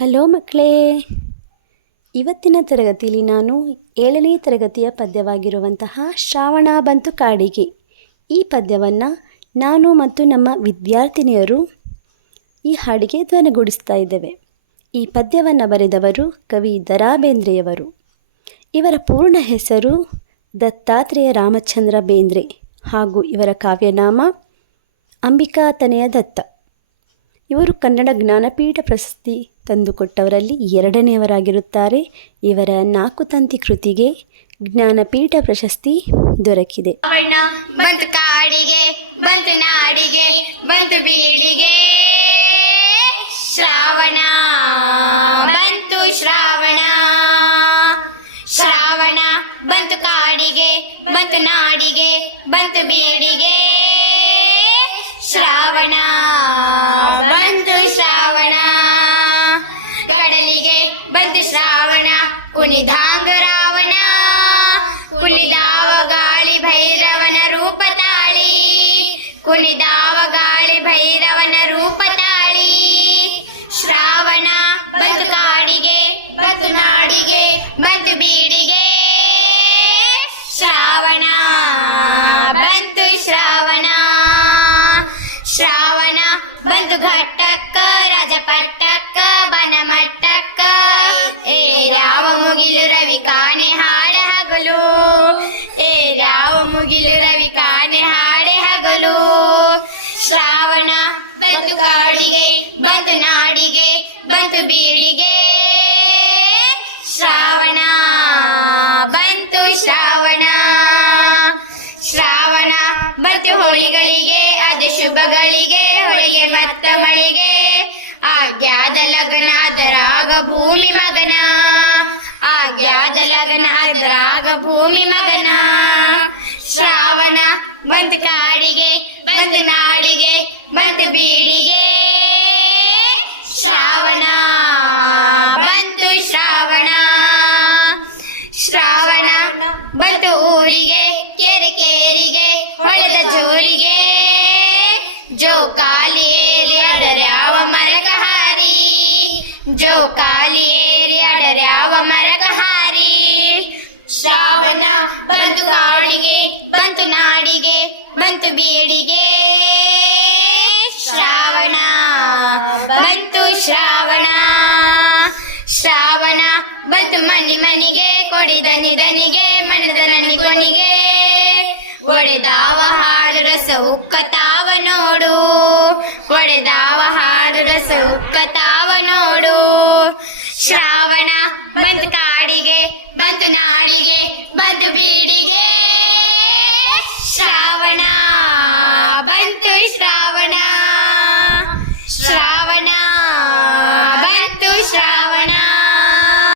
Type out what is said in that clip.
Hello ಮಕ್ಕಳೇ, ಇವತ್ತಿನ ತರಗತಿಯಲ್ಲಿ ನಾನು 7ನೇ ತರಗತಿಯ ಪದ್ಯವಾಗಿರುವಂತಹ ಶ್ರಾವಣ ಬಂತು ಕಾಡಿಗೆ ಈ ಪದ್ಯವನ್ನು ನಾನು ಮತ್ತು ನಮ್ಮ ವಿದ್ಯಾರ್ಥಿನಿಯರು ಈ ಹಾಡಿಗೆ ಧ್ವನಿಗೂಡಿಸ್ತಾ ಇದ್ದೇವೆ. ಈ ಪದ್ಯವನ್ನು ಬರೆದವರು ಕವಿ ದ.ರಾ ಬೇಂದ್ರೆಯವರು. ಇವರ ಪೂರ್ಣ ಹೆಸರು ದತ್ತಾತ್ರೇಯ ರಾಮಚಂದ್ರ ಬೇಂದ್ರೆ ಹಾಗೂ ಇವರ ಕಾವ್ಯನಾಮ ಅಂಬಿಕಾ ತನಯ ದತ್ತ. ಇವರು ಕನ್ನಡ ಜ್ಞಾನಪೀಠ ಪ್ರಶಸ್ತಿ ತಂದುಕೊಟ್ಟವರಲ್ಲಿ 2ನೇಯವರಾಗಿರುತ್ತಾರೆ. ಇವರ 4 ತಂತಿ ಕೃತಿಗೆ ಜ್ಞಾನಪೀಠ ಪ್ರಶಸ್ತಿ ದೊರಕಿದೆ. ಬಂತು ಕಾಡಿಗೆ, ಬಂತು ನಾಡಿಗೆ, ಬಂತು ಬೀಡಿಗೆ ಶ್ರಾವಣ, ಬಂತು ಶ್ರಾವಣ. ಶ್ರಾವಣ ಬಂತು ಕಾಡಿಗೆ, ಬಂತು ನಾಡಿಗೆ, ಬಂತು ಬೀಡಿಗೆ ಶ್ರಾವಣ, ಬಂತು ಶ್ರಾವಣ. ಕಡಲಿಗೆ ಬಂತು ಶ್ರಾವಣ, ಕುಣಿದಾಂಗ ರಾವಣ, ಕುಣಿದಾವ ಗಾಳಿ ಭೈರವನ ರೂಪ ತಾಳಿ, ಕುಣಿದಾವ ಗಾಳಿ ಭೈರವನ ರೂಪ ತಾಳಿ. ಶ್ರಾವಣ ಬಂತು ಕಾಡಿಗೆ, ಬಂತು ನಾಡಿಗೆ, ಬಂತು ಬೀಡಿಗೆ ಶ್ರಾವಣ, ಬಂತು ಶ್ರಾವಣ. ಶ್ರಾವಣ ಬಂತು ಘಟ್ಟಕ್ಕ, ರಾಜಪಟ್ಟಕ್ಕ, ಬನಮಟ್ಟಕ್ಕ, ಯಾವ ಮುಗಿಲು ರವಿ ಕಾಣೆ ಹಾಡೆ ಹಗಲು, ಯಾವ ಮುಗಿಲು ರವಿ ಕಾಣೆ ಹಾಡೆ ಹಗಲು. ಶ್ರಾವಣ ಬಂತು ಕಾಡಿಗೆ, ಬಂತು ನಾಡಿಗೆ, ಬಂತು ಬೀಡಿಗೆ ಶ್ರಾವಣ, ಬಂತು ಶ್ರಾವಣ. ಶ್ರಾವಣ ಬಂತು ಹೋಳಿಗಳಿಗೆ, ಅದು ಶುಭಗಳಿಗೆ, ಹೊಳಿಗೆ ಮತ್ತ ಮಳಿಗೆ, ಆಗ್ಯಾದ ಲಗ್ನ ಅದರಾಗ ಭೂಮಿ ಮಗನ, ಆಗ್ಯಾದ ಲಗ್ನ ಅದರಾಗ ಭೂಮಿ ಮಗನ. ಶ್ರಾವಣ ಬಂತು ಕಾಡಿಗೆ, ಬಂತು ನಾಡಿಗೆ, ಬಂತು ಬೀಡಿಗೆ ಶ್ರಾವಣ, ಬಂತು ಶ್ರಾವಣ. ಶ್ರಾವಣ ಬಂತು ಊರಿಗೆ, ಕೆರೆ ಕೇರಿಗೆ, ಹೊಳೆದ ಜೋರಿಗೆ, ಜೋಕಾಲಿ ಏರಿ ಅಡರ್ಯಾವ ಮರಕ ಹಾರಿ, ಜೋಕಾಲಿ ಏರಿ ಅಡರ್ಯಾವ ಮರಕ ಹಾರಿ. ಶ್ರಾವಣ ಬಂತು ಕಾಡಿಗೆ, ಬಂತು ನಾಡಿಗೆ, ಬಂತು ಬೀಡಿಗೆ ಶ್ರಾವಣ, ಬಂತು ಶ್ರಾವಣ. ಶ್ರಾವಣ ಬಂತು ಮನಿ ಮನಿಗೆ, ಕೊಡಿದನಿ ದನಿಗೆ, ಮನದ ನನಿ ಕೊನಿಗೆ, ಒಡೆದಾವ ಹಾಡು ರಸ ಉಕ್ಕತಾವ ನೋಡು, ಒಡೆದಾವ ಹಾಡು ರಸ ಉಕ್ಕತಾವ